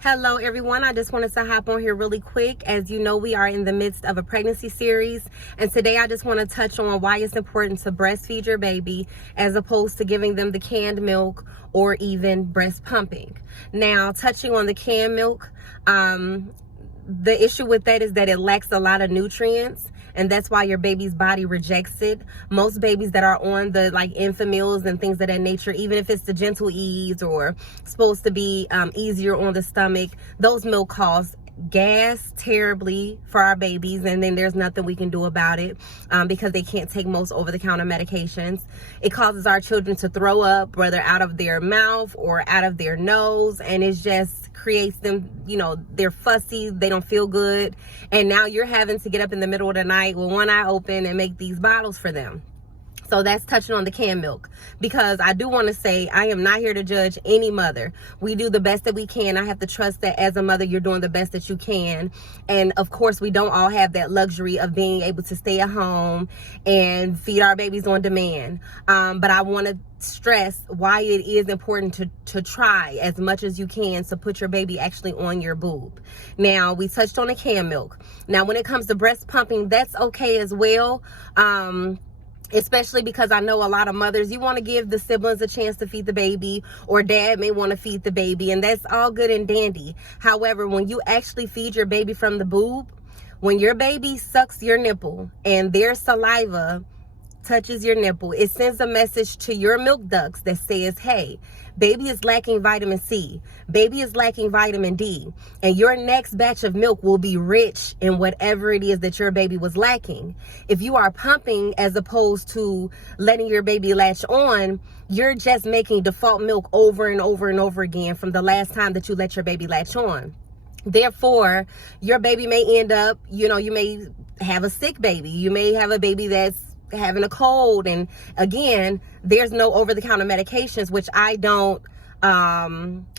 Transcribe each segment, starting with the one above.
Hello everyone, I just wanted to hop on here really quick. As you know, we are in the midst of a pregnancy series, and today I just want to touch on why it's important to breastfeed your baby as opposed to giving them the canned milk or even breast pumping. Now, touching on the canned milk, the issue with that is that it lacks a lot of nutrients, and that's why your baby's body rejects it. Most babies that are on the Infamils and things of that nature, even if it's the Gentle Ease or supposed to be easier on the stomach, those milk cause gas terribly for our babies, and then there's nothing we can do about it because they can't take most over-the-counter medications. It causes our children to throw up, whether out of their mouth or out of their nose, and it just creates them, they're fussy, they don't feel good, and now you're having to get up in the middle of the night with one eye open and make these bottles for them. So that's touching on the canned milk, because I do want to say I am not here to judge any mother. We do the best that we can. I have to trust that as a mother, you're doing the best that you can. And of course, we don't all have that luxury of being able to stay at home and feed our babies on demand. But I want to stress why it is important to try as much as you can to put your baby actually on your boob. Now, we touched on the canned milk. Now, when it comes to breast pumping, that's okay as well. Especially because I know a lot of mothers, you want to give the siblings a chance to feed the baby, or dad may want to feed the baby, and that's all good and dandy. However, when you actually feed your baby from the boob, when your baby sucks your nipple and their saliva touches your nipple, it sends a message to your milk ducts that says, hey, baby is lacking vitamin C, baby is lacking vitamin D, and your next batch of milk will be rich in whatever it is that your baby was lacking. If you are pumping as opposed to letting your baby latch on, you're just making default milk over and over and over again from the last time that you let your baby latch on. Therefore, your baby may end up, you may have a sick baby. You may have a baby that's having a cold, and again, there's no over-the-counter medications, which I don't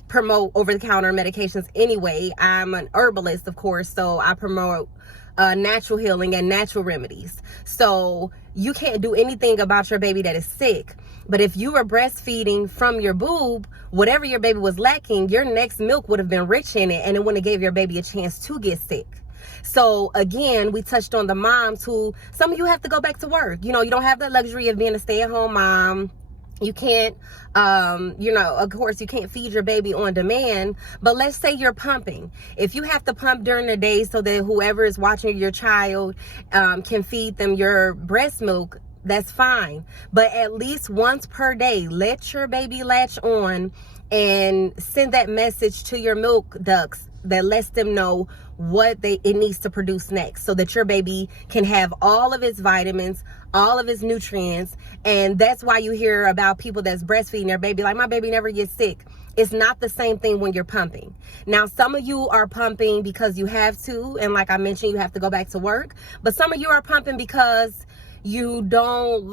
promote over-the-counter medications anyway. I'm an herbalist, of course, so I promote natural healing and natural remedies. So you can't do anything about your baby that is sick. But if you were breastfeeding from your boob, whatever your baby was lacking, your next milk would have been rich in it, and it wouldn't have gave your baby a chance to get sick. So again, we touched on the moms who, some of you have to go back to work. You don't have the luxury of being a stay-at-home mom. You can't, of course, you can't feed your baby on demand. But let's say you're pumping. If you have to pump during the day so that whoever is watching your child can feed them your breast milk, that's fine. But at least once per day, let your baby latch on and send that message to your milk ducts that lets them know what it needs to produce next, so that your baby can have all of its vitamins, all of its nutrients. And that's why you hear about people that's breastfeeding their baby like, my baby never gets sick. It's not the same thing when you're pumping. Now, some of you are pumping because you have to, and like I mentioned, you have to go back to work. But some of you are pumping because you don't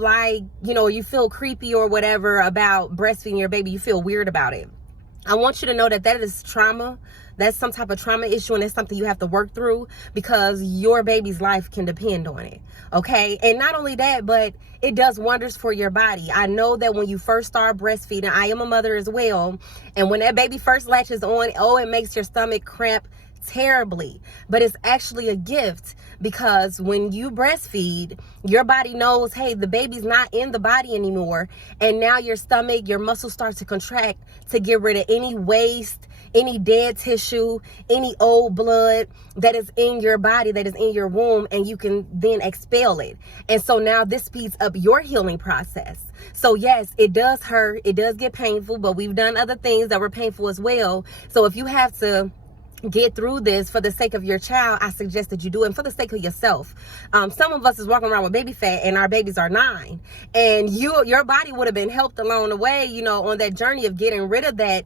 you feel creepy or whatever about breastfeeding your baby. You feel weird about it. I want you to know that is trauma. That's some type of trauma issue, and it's something you have to work through, because your baby's life can depend on it, okay? And not only that, but it does wonders for your body. I know that when you first start breastfeeding, I am a mother as well, and when that baby first latches on, it makes your stomach cramp terribly. But it's actually a gift, because when you breastfeed, your body knows, hey, the baby's not in the body anymore, and now your stomach, your muscles start to contract to get rid of any waste, any dead tissue, any old blood that is in your body, that is in your womb, and you can then expel it. And so now this speeds up your healing process. So yes, it does hurt, it does get painful, but we've done other things that were painful as well. So if you have to get through this for the sake of your child, I suggest that you do it, and for the sake of yourself. Some of us is walking around with baby fat, and our babies are 9, and your body would have been helped along the way, on that journey of getting rid of that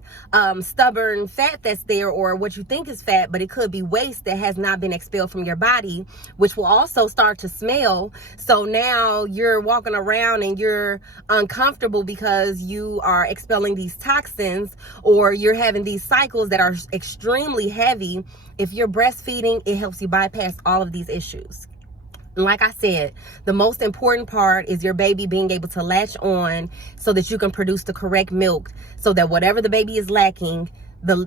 stubborn fat that's there, or what you think is fat, but it could be waste that has not been expelled from your body, which will also start to smell. So now you're walking around and you're uncomfortable because you are expelling these toxins, or you're having these cycles that are extremely heavy. If you're breastfeeding, it helps you bypass all of these issues. Like I said, the most important part is your baby being able to latch on so that you can produce the correct milk, so that whatever the baby is lacking,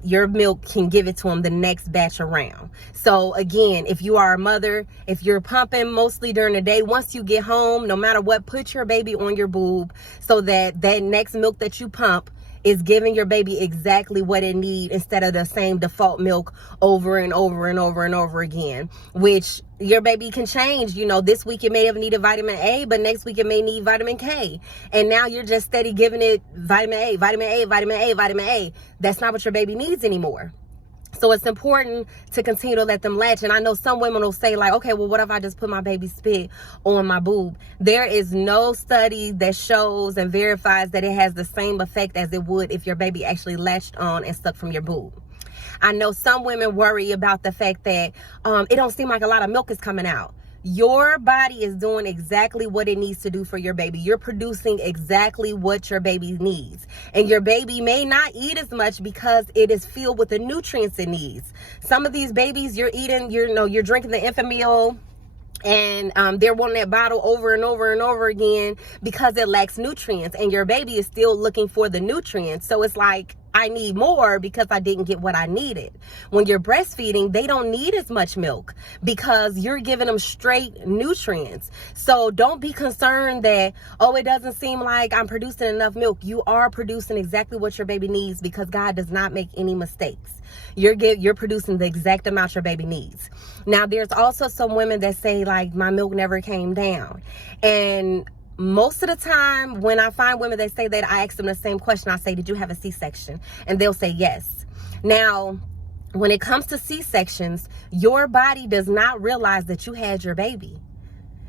your milk can give it to them the next batch around. So again, if you are a mother, if you're pumping mostly during the day, once you get home, no matter what, put your baby on your boob so that that next milk that you pump is giving your baby exactly what it needs instead of the same default milk over and over and over and over again, which your baby can change. You know, this week it may have needed vitamin A, but next week it may need vitamin K. And now you're just steady giving it vitamin A, vitamin A, vitamin A, vitamin A. That's not what your baby needs anymore. So it's important to continue to let them latch. And I know some women will say like, okay, well, what if I just put my baby's spit on my boob? There is no study that shows and verifies that it has the same effect as it would if your baby actually latched on and sucked from your boob. I know some women worry about the fact that it don't seem like a lot of milk is coming out. Your body is doing exactly what it needs to do for your baby. You're producing exactly what your baby needs. And your baby may not eat as much because it is filled with the nutrients it needs. Some of these babies you're eating, you're drinking the infant meal, and they're wanting that bottle over and over and over again because it lacks nutrients, and your baby is still looking for the nutrients. So it's like, I need more because I didn't get what I needed. When you're breastfeeding, they don't need as much milk because you're giving them straight nutrients. So don't be concerned that, oh, it doesn't seem like I'm producing enough milk. You are producing exactly what your baby needs because God does not make any mistakes. You're producing the exact amount your baby needs. Now, there's also some women that say like, my milk never came down. And most of the time when I find women that say that, I ask them the same question. I say, did you have a C-section? And they'll say yes. Now, when it comes to C-sections, your body does not realize that you had your baby.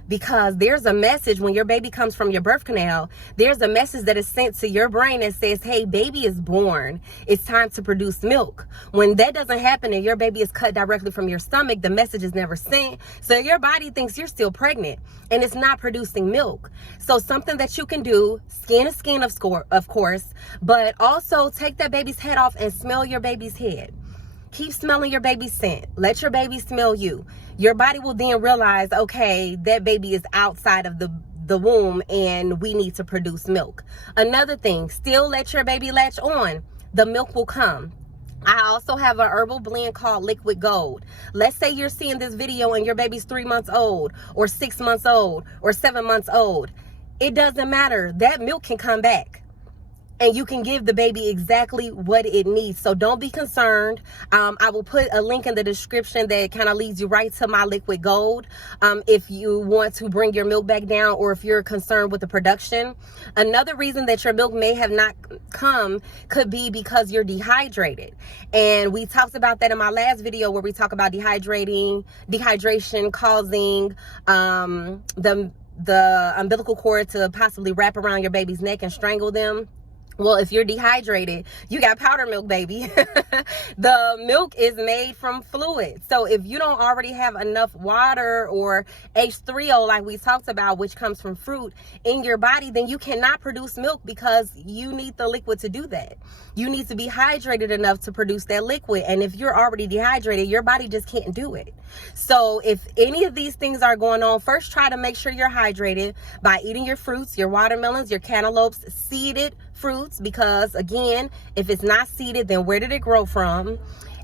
Because there's a message when your baby comes from your birth canal, there's a message that is sent to your brain that says, hey, baby is born. It's time to produce milk. When that doesn't happen and your baby is cut directly from your stomach, the message is never sent. So your body thinks you're still pregnant and it's not producing milk. So something that you can do, skin to skin, of course, but also take that baby's head off and smell your baby's head. Keep smelling your baby's scent. Let your baby smell you. Your body will then realize, okay, that baby is outside of the womb and we need to produce milk. Another thing, still let your baby latch on. The milk will come. I also have an herbal blend called Liquid Gold. Let's say you're seeing this video and your baby's 3 months old or 6 months old or 7 months old. It doesn't matter. That milk can come back. And you can give the baby exactly what it needs. So don't be concerned. I will put a link in the description that kind of leads you right to my Liquid Gold. If you want to bring your milk back down or if you're concerned with the production. Another reason that your milk may have not come could be because you're dehydrated. And we talked about that in my last video where we talk about dehydration causing the umbilical cord to possibly wrap around your baby's neck and strangle them. Well, if you're dehydrated, you got powder milk, baby. The milk is made from fluid. So if you don't already have enough water or H3O, like we talked about, which comes from fruit, in your body, then you cannot produce milk because you need the liquid to do that. You need to be hydrated enough to produce that liquid. And if you're already dehydrated, your body just can't do it. So if any of these things are going on, first try to make sure you're hydrated by eating your fruits, your watermelons, your cantaloupes, seeded fruits, because again, if it's not seeded, then where did it grow from?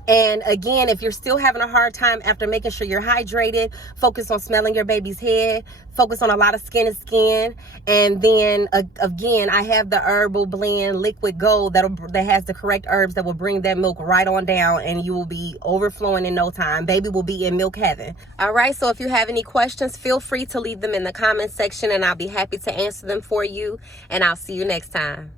And again, if you're still having a hard time after making sure you're hydrated, focus on smelling your baby's head, focus on a lot of skin to skin. And then again, I have the herbal blend Liquid Gold that has the correct herbs that will bring that milk right on down, and you will be overflowing in no time. Baby will be in milk heaven. All right, so if you have any questions, feel free to leave them in the comment section and I'll be happy to answer them for you. And I'll see you next time.